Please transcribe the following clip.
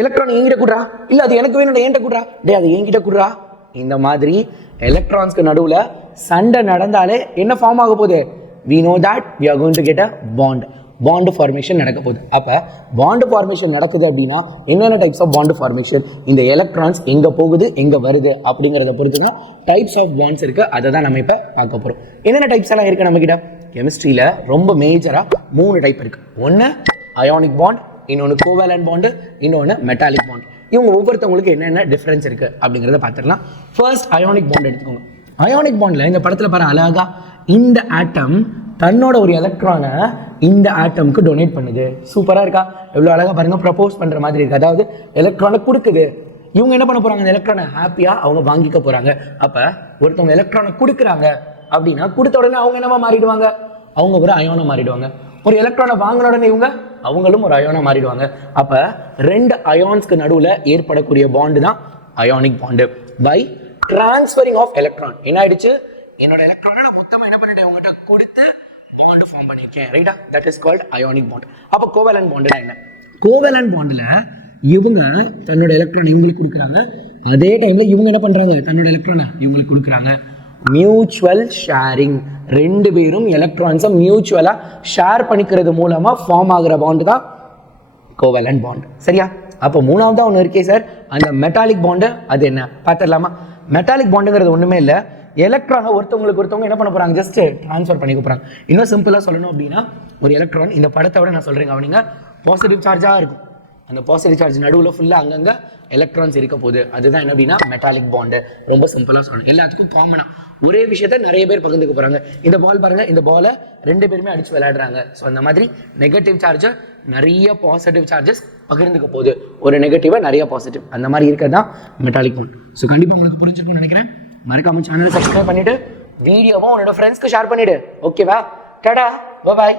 Electron என்கிட்ட கூடுறா, இல்ல அது எனக்கு வேணும் என்கிட்ட கூடுறா, அது என்கிட்ட கூடுறா. இந்த மாதிரி எலக்ட்ரான்ஸ்க்கு நடுவுல சண்டை நடந்தாலே என்ன ஃபார்ம் ஆக போகுது? we know that we are going to get a bond formation நடக்க போகுது. அப்ப பாண்ட் ஃபார்மேஷன் நடக்குது அப்படின்னா என்னென்ன டைப்ஸ் ஆஃப் பாண்ட் ஃபார்மேஷன், இந்த எலக்ட்ரான்ஸ் எங்க போகுது எங்க வருது அப்படிங்கறத பொறுத்து தான் டைப்ஸ் ஆஃப் பாண்ட்ஸ் இருக்கு. அதை தான் நம்ம இப்ப பார்க்க போறோம். என்னென்ன டைப்ஸ் எல்லாம் இருக்கு நம்ம கிட்ட? கெமிஸ்ட்ரியில ரொம்ப மேஜரா 3 டைப் இருக்கு. ஒன்னு அயானிக் பாண்ட், இன்னொன்னு கோவேலன்ட் பாண்ட், இன்னொன்னு மெட்டாலிக் பாண்ட். இவங்க ஒவ்வொருத்தவங்களுக்கு என்னென்ன டிஃபரன்ஸ் இருக்கு அப்படிங்கறத பார்த்துடலாம். ஃபர்ஸ்ட் அயானிக் பாண்ட் எடுத்துக்கோங்க. அயானிக் பாண்ட்ல இந்த படத்துல பாரு அழகா இந்த ஆட்டம் தன்னோட ஒரு எலக்ட்ரானை இந்த ஆட்டம்க்கு டொனேட் பண்ணுது. சூப்பரா இருக்கா? எவ்வளவு அழகா பாருங்க, ப்ரப்போஸ் பண்ற மாதிரி இருக்கு. அதாவது எலக்ட்ரானை கொடுக்குது. இவங்க என்ன பண்ண போறாங்க? இந்த எலக்ட்ரானை ஹாப்பியா அவங்க வாங்கிக்க போறாங்க. அப்ப ஒருத்தவங்க எலக்ட்ரானை கொடுக்குறாங்க அப்படின்னா கொடுத்த உடனே அவங்க என்னவா மாறிடுவாங்க? அவங்க ஒரு அயோனா மாறிடுவாங்க. ஒரு எலக்ட்ரானை வாங்கின உடனே இவங்க அவங்களும் ஒரு அயோனா மாறிடுவாங்க. அப்ப 2 அயான்ஸ்க்கு நடுவுல ஏற்படக்கூடிய பாண்டு தான் ionic bond. By transferring of electron என்ன ஆயிடுச்சு? என்னோட எலக்ட்ரானை நான் மொத்தமா என்ன பண்ணிட்டேன்? உங்ககிட்ட கொடுத்து பாண்ட் ஃபார்ம் பண்ணிருக்கேன். ரைட்டா? That is called ionic bond. அப்ப கோவேலன்ட் பாண்ட்னா என்ன? கோவேலன்ட் பாண்ட்ல இவங்க தன்னோட எலக்ட்ரான் இவங்களுக்கு கொடுக்குறாங்க. அதே டைம்ல இவங்க என்ன பண்றாங்க? தன்னோட எலக்ட்ரானை இவங்களுக்கு கொடுக்குறாங்க. Mutual sharing. 2 பேரும் எலக்ட்ரான்ஸை மியூச்சுவலா ஷேர் பண்ணிக்கிறது மூலமா ஃபார்ம் ஆகிற பாண்ட் தான் கோவேலன்ட் பாண்ட். சரியா? அப்போ 3ஆவதா ஒன்று இருக்கே சார், அந்த மெட்டாலிக் பாண்டு. அது என்ன பார்த்துடலாமா? மெட்டாலிக் பாண்டுங்கிறது ஒண்ணுமே இல்லை, எலக்ட்ரானை ஒருத்தவங்க என்ன பண்ண போறாங்க? ஜஸ்ட் ட்ரான்ஸ்ஃபர் பண்ணிக்க போறாங்க. இன்னும் சிம்பிளா சொல்லணும் அப்படின்னா, ஒரு எலக்ட்ரான் இந்த படத்தை விட நான் சொல்றேன் அவனிங்க பாசிட்டிவ் சார்ஜா இருக்கும். அந்த பாசிட்டிவ் சார்ஜ் நடுவில் ஃபுல்லாக அங்கங்க எலக்ட்ரான்ஸ் இருக்க போகுது. அதுதான் என்ன அப்படின்னா மெட்டாலிக் பாண்டு. ரொம்ப சிம்பிளாக சொல்லணும். எல்லாத்துக்கும் காமனா ஒரே விஷயத்த நிறைய பேர் பகிர்ந்துக்க போறாங்க. இந்த பால் பாருங்க, இந்த பாலை 2 பேருமே அடிச்சு விளையாடுறாங்க. ஸோ அந்த மாதிரி நெகட்டிவ் சார்ஜை நிறைய பாசிட்டிவ் சார்ஜஸ் பகிர்ந்துக்க போகுது. ஒரு நெகட்டிவா நிறைய பாசிட்டிவ், அந்த மாதிரி இருக்கிறது தான் மெட்டாலிக் பாண்ட். ஸோ கண்டிப்பாக உங்களுக்கு புரிஞ்சிருக்கும்னு நினைக்கிறேன். மறக்காம சேனலை சப்ஸ்கிரைப் பண்ணிட்டு வீடியோவும் உன்னோட ஃப்ரெண்ட்ஸ்க்கு ஷேர் பண்ணிடு. ஓகேவா? டடா, பாய்.